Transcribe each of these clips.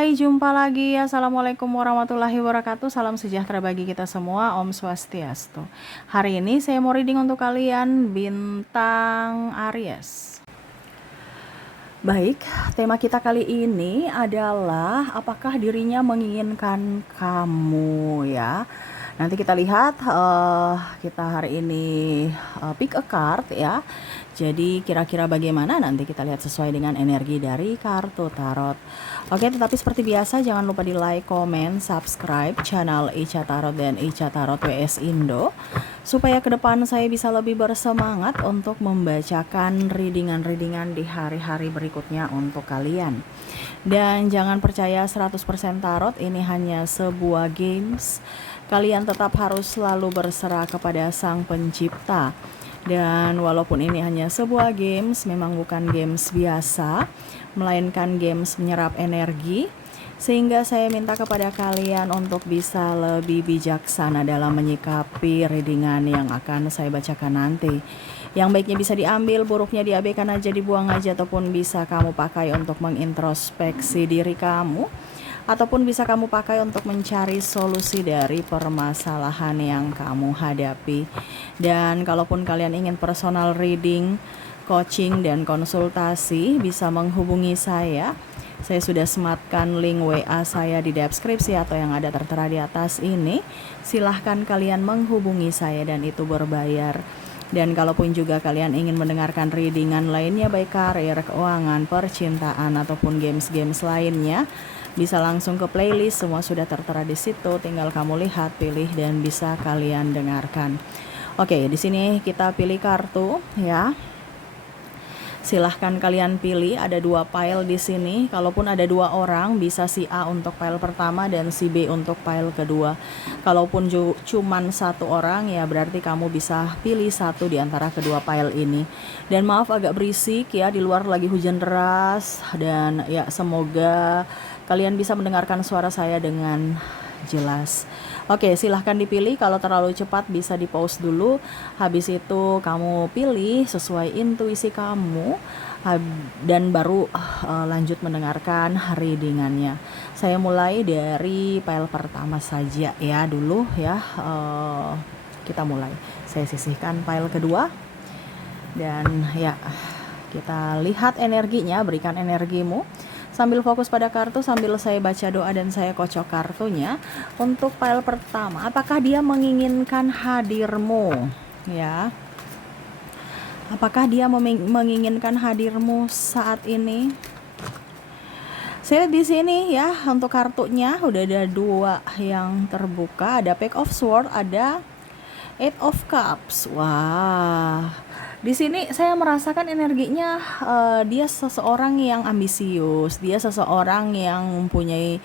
Hai, jumpa lagi. Assalamualaikum warahmatullahi wabarakatuh. Salam sejahtera bagi kita semua. Om Swastiastu. Hari ini saya mau reading untuk kalian bintang Aries. Baik, tema kita kali ini adalah apakah dirinya menginginkan kamu ya. Nanti kita lihat kita hari ini pick a card ya. Jadi kira-kira bagaimana nanti kita lihat sesuai dengan energi dari kartu tarot. Oke, tetapi seperti biasa jangan lupa di like, komen, subscribe channel Ica Tarot dan Ica Tarot WS Indo supaya ke depan saya bisa lebih bersemangat untuk membacakan readingan-readingan di hari-hari berikutnya untuk kalian. Dan jangan percaya 100% tarot, ini hanya sebuah games. Kalian tetap harus selalu berserah kepada Sang Pencipta. Dan walaupun ini hanya sebuah games, memang bukan games biasa, melainkan games menyerap energi, sehingga saya minta kepada kalian untuk bisa lebih bijaksana dalam menyikapi readingan yang akan saya bacakan nanti. Yang baiknya bisa diambil, buruknya diabaikan aja, dibuang aja, ataupun bisa kamu pakai untuk mengintrospeksi diri kamu, ataupun bisa kamu pakai untuk mencari solusi dari permasalahan yang kamu hadapi. Dan kalaupun kalian ingin personal reading, coaching, dan konsultasi, bisa menghubungi saya. Saya sudah sematkan link WA saya di deskripsi atau yang ada tertera di atas ini. Silahkan kalian menghubungi saya dan itu berbayar. Dan kalaupun juga kalian ingin mendengarkan readingan lainnya, baik karir, keuangan, percintaan, ataupun games-games lainnya, bisa langsung ke playlist, semua sudah tertera di situ. Tinggal kamu lihat, pilih, dan bisa kalian dengarkan. Oke, di sini kita pilih kartu ya. Silahkan kalian pilih, ada 2 pile di sini. Kalaupun ada 2 orang, bisa si A untuk pile pertama dan si B untuk pile kedua. Kalaupun cuman 1 orang, ya berarti kamu bisa pilih 1 di antara kedua pile ini. Dan maaf agak berisik ya, di luar lagi hujan deras, dan ya semoga kalian bisa mendengarkan suara saya dengan jelas. Oke, silahkan dipilih. Kalau terlalu cepat bisa di pause dulu. Habis itu kamu pilih sesuai intuisi kamu dan baru lanjut mendengarkan readingannya. Saya mulai dari pile pertama saja ya dulu ya. Kita mulai. Saya sisihkan pile kedua dan ya kita lihat energinya. Berikan energimu sambil fokus pada kartu, sambil saya baca doa dan saya kocok kartunya. Untuk pile pertama, apakah dia menginginkan hadirmu? Ya, apakah dia menginginkan hadirmu saat ini? Saya di sini ya, untuk kartunya udah ada 2 yang terbuka, ada Page of Swords, ada 8 of Cups. Wah. Di sini saya merasakan energinya dia seseorang yang ambisius, dia seseorang yang mempunyai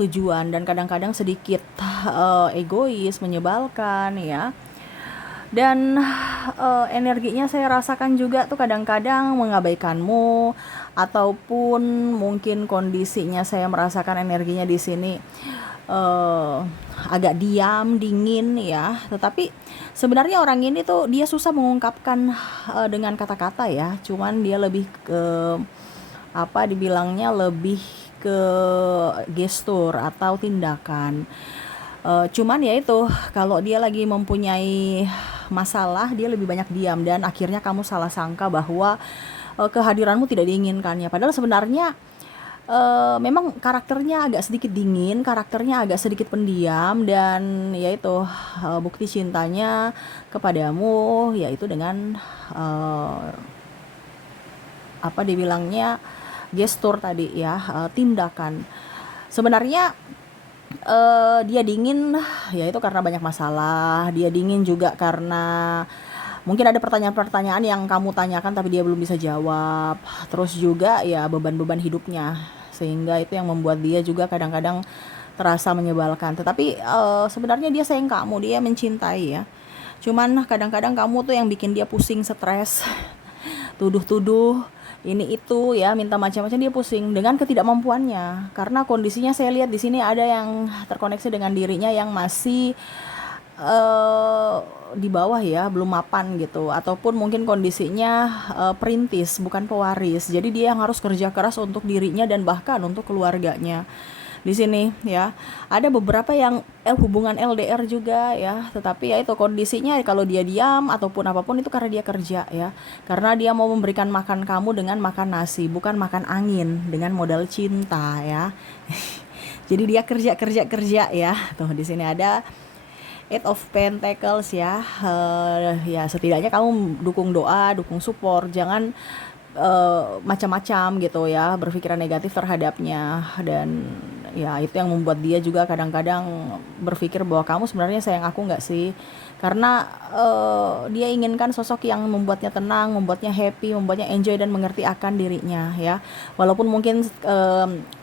tujuan dan kadang-kadang sedikit egois, menyebalkan ya. Dan energinya saya rasakan juga tuh kadang-kadang mengabaikanmu, ataupun mungkin kondisinya saya merasakan energinya di sini agak diam, dingin ya. Tetapi sebenarnya orang ini tuh dia susah mengungkapkan dengan kata-kata ya. Cuman dia lebih ke apa dibilangnya, lebih ke gestur atau tindakan. Cuman ya itu, kalau dia lagi mempunyai masalah, dia lebih banyak diam dan akhirnya kamu salah sangka bahwa kehadiranmu tidak diinginkannya. Padahal sebenarnya memang karakternya agak sedikit dingin, karakternya agak sedikit pendiam, dan yaitu bukti cintanya kepadamu yaitu dengan apa dibilangnya, gestur tadi ya, tindakan. Sebenarnya dia dingin yaitu karena banyak masalah, dia dingin juga karena mungkin ada pertanyaan-pertanyaan yang kamu tanyakan tapi dia belum bisa jawab. Terus juga ya beban-beban hidupnya, sehingga itu yang membuat dia juga kadang-kadang terasa menyebalkan. Tetapi sebenarnya dia sayang kamu, dia mencintai ya. Cuman kadang-kadang kamu tuh yang bikin dia pusing, stres, tuduh-tuduh ini itu ya, minta macam-macam, dia pusing dengan ketidakmampuannya. Karena kondisinya saya lihat di sini ada yang terkoneksi dengan dirinya yang masih di bawah ya, belum mapan gitu, ataupun mungkin kondisinya perintis, bukan pewaris. Jadi dia yang harus kerja keras untuk dirinya dan bahkan untuk keluarganya. Di sini ya, ada beberapa yang hubungan LDR juga ya, tetapi ya itu kondisinya kalau dia diam ataupun apapun itu karena dia kerja ya. Karena dia mau memberikan makan kamu dengan makan nasi, bukan makan angin dengan modal cinta ya. Jadi dia kerja kerja kerja ya. Tuh di sini ada Eight of Pentacles ya. Ya setidaknya kamu dukung doa, dukung support, jangan macam-macam gitu ya, berpikiran negatif terhadapnya. Dan ya itu yang membuat dia juga kadang-kadang berpikir bahwa kamu sebenarnya sayang aku nggak sih, karena dia inginkan sosok yang membuatnya tenang, membuatnya happy, membuatnya enjoy dan mengerti akan dirinya ya. Walaupun mungkin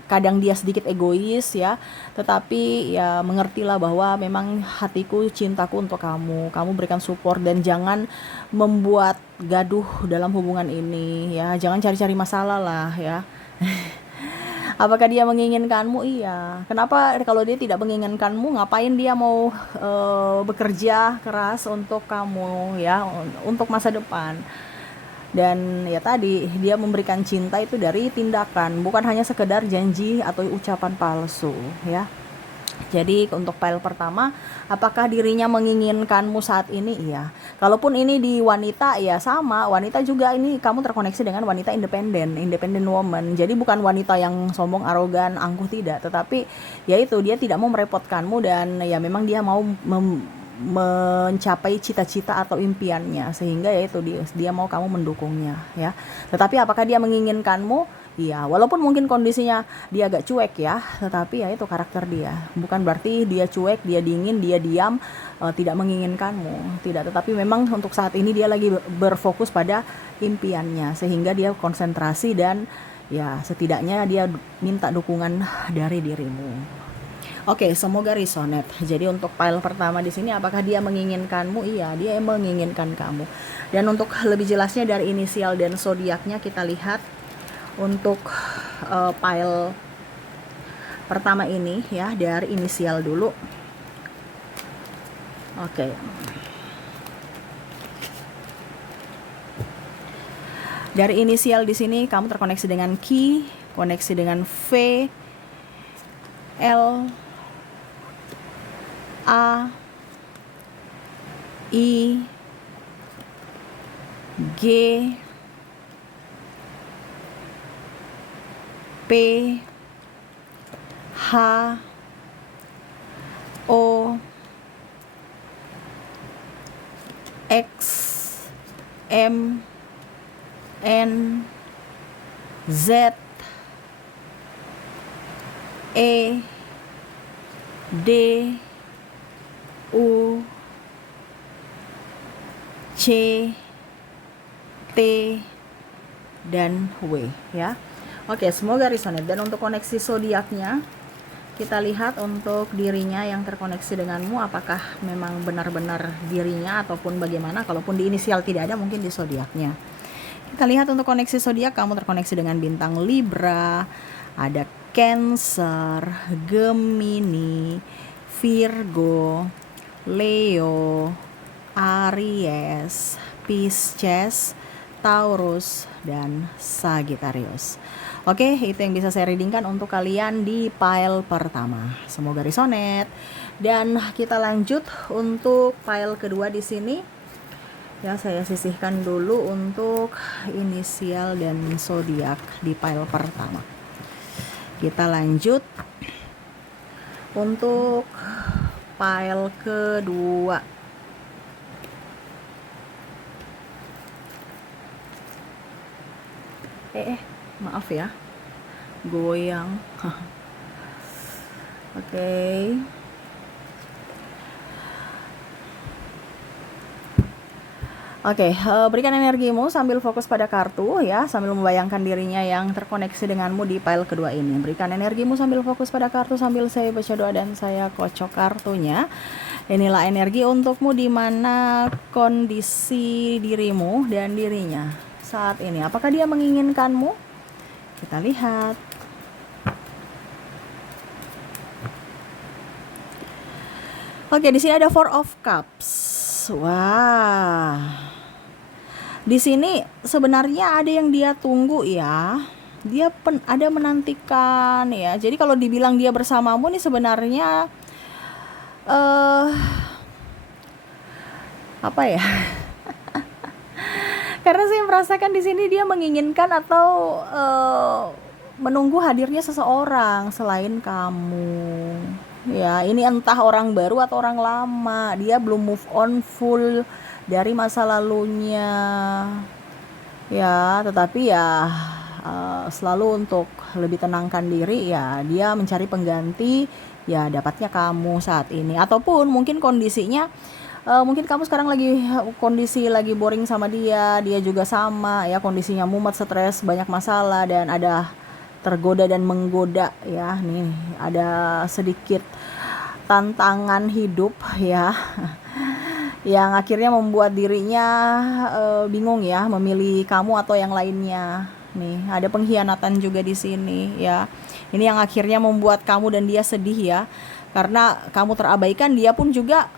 kadang dia sedikit egois ya, tetapi ya mengertilah bahwa memang hatiku, cintaku untuk kamu berikan support dan jangan membuat gaduh dalam hubungan ini ya, jangan cari-cari masalah lah ya. Apakah dia menginginkanmu? Iya. Kenapa kalau dia tidak menginginkanmu, ngapain dia mau bekerja keras untuk kamu ya, untuk masa depan? Dan ya tadi dia memberikan cinta itu dari tindakan, bukan hanya sekedar janji atau ucapan palsu ya. Jadi untuk pile pertama, apakah dirinya menginginkanmu saat ini? Iya. Kalaupun ini di wanita ya sama, wanita juga ini kamu terkoneksi dengan wanita independent woman. Jadi bukan wanita yang sombong, arogan, angkuh, tidak, tetapi ya itu dia tidak mau merepotkanmu dan ya memang dia mau mencapai cita-cita atau impiannya, sehingga ya itu dia mau kamu mendukungnya ya. Tetapi apakah dia menginginkanmu? Iya, walaupun mungkin kondisinya dia agak cuek ya, tetapi ya itu karakter dia. Bukan berarti dia cuek, dia dingin, dia diam, tidak menginginkanmu, tidak. Tetapi memang untuk saat ini dia lagi berfokus pada impiannya, sehingga dia konsentrasi dan ya setidaknya dia minta dukungan dari dirimu. Oke, semoga resonate. Jadi untuk pile pertama di sini, apakah dia menginginkanmu? Iya, dia menginginkan kamu. Dan untuk lebih jelasnya dari inisial dan zodiaknya kita lihat untuk pile pertama ini ya, dari inisial dulu. Oke. Dari inisial di sini kamu terkoneksi dengan Q, koneksi dengan V, L, A, I, G, P, H, O, X, M, N, Z, E, D, U, C, T, dan W ya. Oke, semoga resonate. Dan untuk koneksi zodiaknya kita lihat untuk dirinya yang terkoneksi denganmu, apakah memang benar-benar dirinya ataupun bagaimana. Kalaupun di inisial tidak ada, mungkin di zodiaknya. Kita lihat untuk koneksi zodiak, kamu terkoneksi dengan bintang Libra, ada Cancer, Gemini, Virgo, Leo, Aries, Pisces, Taurus, dan Sagittarius. Oke, itu yang bisa saya readingkan untuk kalian di pile pertama. Semoga resonate. Dan kita lanjut untuk pile kedua di sini. Ya, saya sisihkan dulu untuk inisial dan zodiak di pile pertama. Kita lanjut untuk pile kedua. Maaf ya, goyang. Oke. Oke, berikan energimu sambil fokus pada kartu ya, sambil membayangkan dirinya yang terkoneksi denganmu di pile kedua ini. Berikan energimu sambil fokus pada kartu sambil saya baca doa dan saya kocok kartunya. Inilah energi untukmu di mana kondisi dirimu dan dirinya saat ini. Apakah dia menginginkanmu? Kita lihat. Oke, di sini ada Four of Cups. Wah, di sini sebenarnya ada yang dia tunggu ya. Dia ada menantikan ya. Jadi kalau dibilang dia bersamamu nih sebenarnya eh apa ya? Karena saya merasakan di sini dia menginginkan atau menunggu hadirnya seseorang selain kamu. Ya, ini entah orang baru atau orang lama. Dia belum move on full dari masa lalunya. Ya, tetapi ya selalu untuk lebih tenangkan diri ya, dia mencari pengganti ya dapatnya kamu saat ini. Ataupun mungkin kondisinya mungkin kamu sekarang lagi kondisi lagi boring sama dia, dia juga sama ya, kondisinya mumet, stres, banyak masalah dan ada tergoda dan menggoda ya. Nih, ada sedikit tantangan hidup ya yang akhirnya membuat dirinya bingung ya memilih kamu atau yang lainnya. Nih, ada pengkhianatan juga di sini ya. Ini yang akhirnya membuat kamu dan dia sedih ya. Karena kamu terabaikan, dia pun juga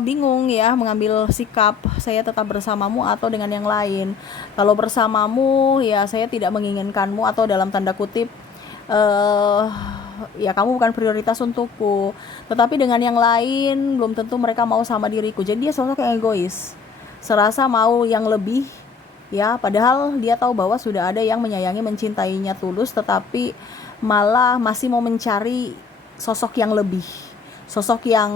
bingung ya mengambil sikap, saya tetap bersamamu atau dengan yang lain. Kalau bersamamu ya saya tidak menginginkanmu atau dalam tanda kutip ya kamu bukan prioritas untukku, tetapi dengan yang lain belum tentu mereka mau sama diriku. Jadi dia sosok yang egois, serasa mau yang lebih ya, padahal dia tahu bahwa sudah ada yang menyayangi, mencintainya tulus, tetapi malah masih mau mencari sosok yang lebih, sosok yang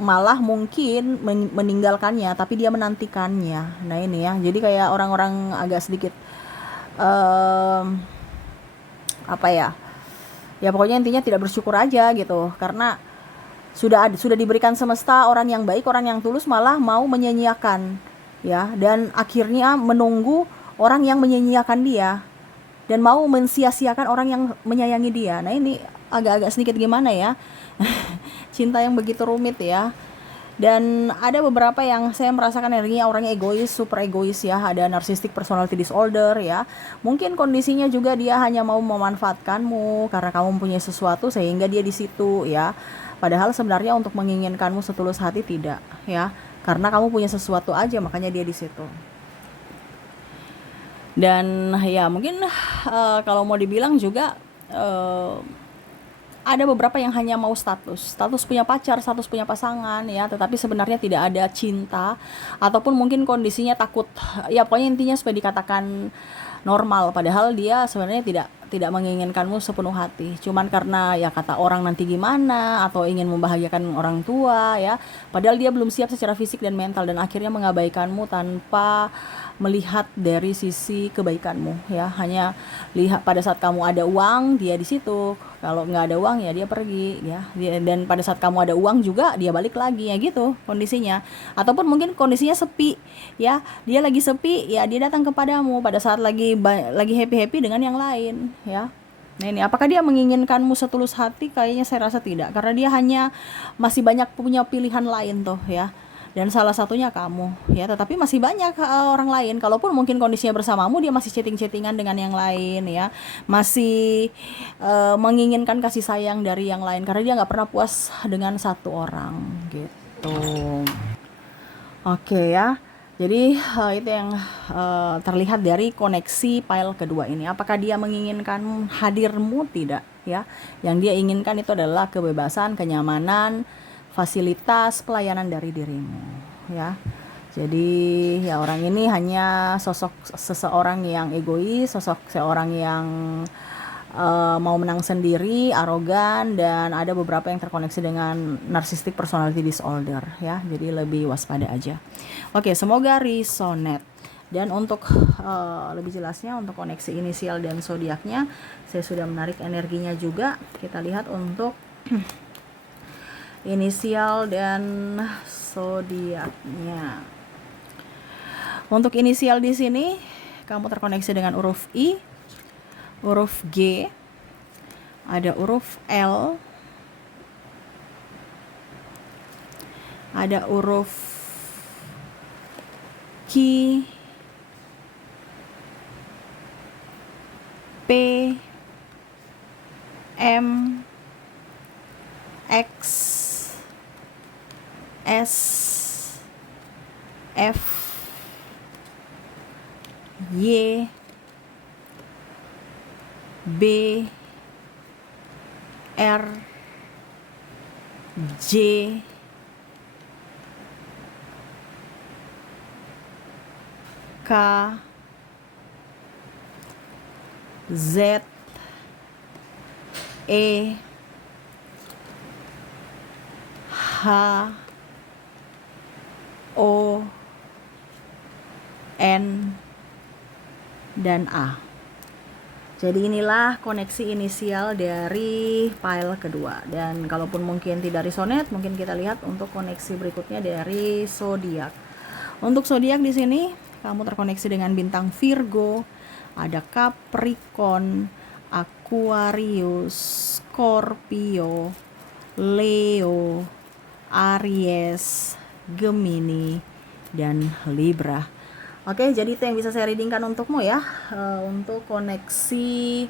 malah mungkin meninggalkannya tapi dia menantikannya. Nah ini ya, jadi kayak orang-orang agak sedikit apa ya, ya pokoknya intinya tidak bersyukur aja gitu, karena sudah diberikan semesta orang yang baik, orang yang tulus, malah mau menyia-nyiakan ya, dan akhirnya menunggu orang yang menyia-nyiakan dia dan mau mensia-siakan orang yang menyayangi dia. Nah ini agak-agak sedikit gimana ya cinta yang begitu rumit ya. Dan ada beberapa yang saya merasakan energinya orangnya egois, super egois ya. Ada narcissistic personality disorder ya. Mungkin kondisinya juga dia hanya mau memanfaatkanmu karena kamu mempunyai sesuatu sehingga dia di situ ya. Padahal sebenarnya untuk menginginkanmu setulus hati tidak ya. Karena kamu punya sesuatu aja makanya dia di situ. Dan ya mungkin kalau mau dibilang juga ada beberapa yang hanya mau status punya pacar, status punya pasangan ya, tetapi sebenarnya tidak ada cinta, ataupun mungkin kondisinya takut ya, pokoknya intinya supaya dikatakan normal, padahal dia sebenarnya tidak menginginkanmu sepenuh hati, cuman karena ya kata orang nanti gimana, atau ingin membahagiakan orang tua ya, padahal dia belum siap secara fisik dan mental, dan akhirnya mengabaikanmu tanpa melihat dari sisi kebaikanmu ya, hanya lihat pada saat kamu ada uang dia di situ, kalau nggak ada uang ya dia pergi ya, dan pada saat kamu ada uang juga dia balik lagi ya, gitu kondisinya. Ataupun mungkin kondisinya sepi ya, dia lagi sepi ya, dia datang kepadamu pada saat lagi happy dengan yang lain ya. Nah ini, apakah dia menginginkanmu setulus hati? Kayaknya saya rasa tidak, karena dia hanya masih banyak punya pilihan lain tuh ya, dan salah satunya kamu ya, tetapi masih banyak orang lain. Kalaupun mungkin kondisinya bersamamu, dia masih chatting-chattingan dengan yang lain ya, masih menginginkan kasih sayang dari yang lain, karena dia nggak pernah puas dengan satu orang gitu. Oke ya, jadi itu yang terlihat dari koneksi pile kedua ini. Apakah dia menginginkan hadirmu? Tidak ya, yang dia inginkan itu adalah kebebasan, kenyamanan, fasilitas, pelayanan dari dirimu ya. Jadi ya orang ini hanya sosok seseorang yang egois, sosok seorang yang mau menang sendiri, arogan, dan ada beberapa yang terkoneksi dengan narcissistic personality disorder ya. Jadi lebih waspada aja. Oke, semoga resonate. Dan untuk lebih jelasnya untuk koneksi inisial dan zodiaknya, saya sudah menarik energinya juga. Kita lihat untuk inisial dan zodiaknya. Untuk inisial di sini kamu terkoneksi dengan huruf I, huruf G, ada huruf L, ada huruf Q, P, M, X, S, F, Y, B, R, J, K, Z, E, H, O, N, dan A. Jadi inilah koneksi inisial dari file kedua. Dan kalaupun mungkin tidak resonet, mungkin kita lihat untuk koneksi berikutnya dari zodiak. Untuk zodiak di sini kamu terkoneksi dengan bintang Virgo, ada Capricorn, Aquarius, Scorpio, Leo, Aries, Gemini, dan Libra. Oke, jadi itu yang bisa saya readingkan untukmu ya, untuk koneksi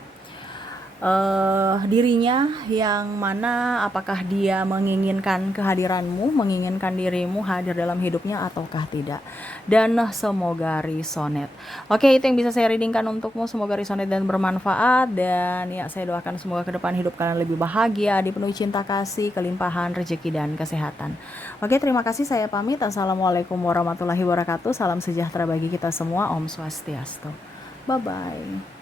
dirinya, yang mana apakah dia menginginkan kehadiranmu, menginginkan dirimu hadir dalam hidupnya ataukah tidak, dan semoga resonet. Oke, itu yang bisa saya readingkan untukmu, semoga resonet dan bermanfaat, dan ya saya doakan semoga ke depan hidup kalian lebih bahagia, dipenuhi cinta kasih, kelimpahan rezeki dan kesehatan. Oke, terima kasih, saya pamit. Assalamualaikum warahmatullahi wabarakatuh. Salam sejahtera bagi kita semua. Om Swastiastu. Bye bye.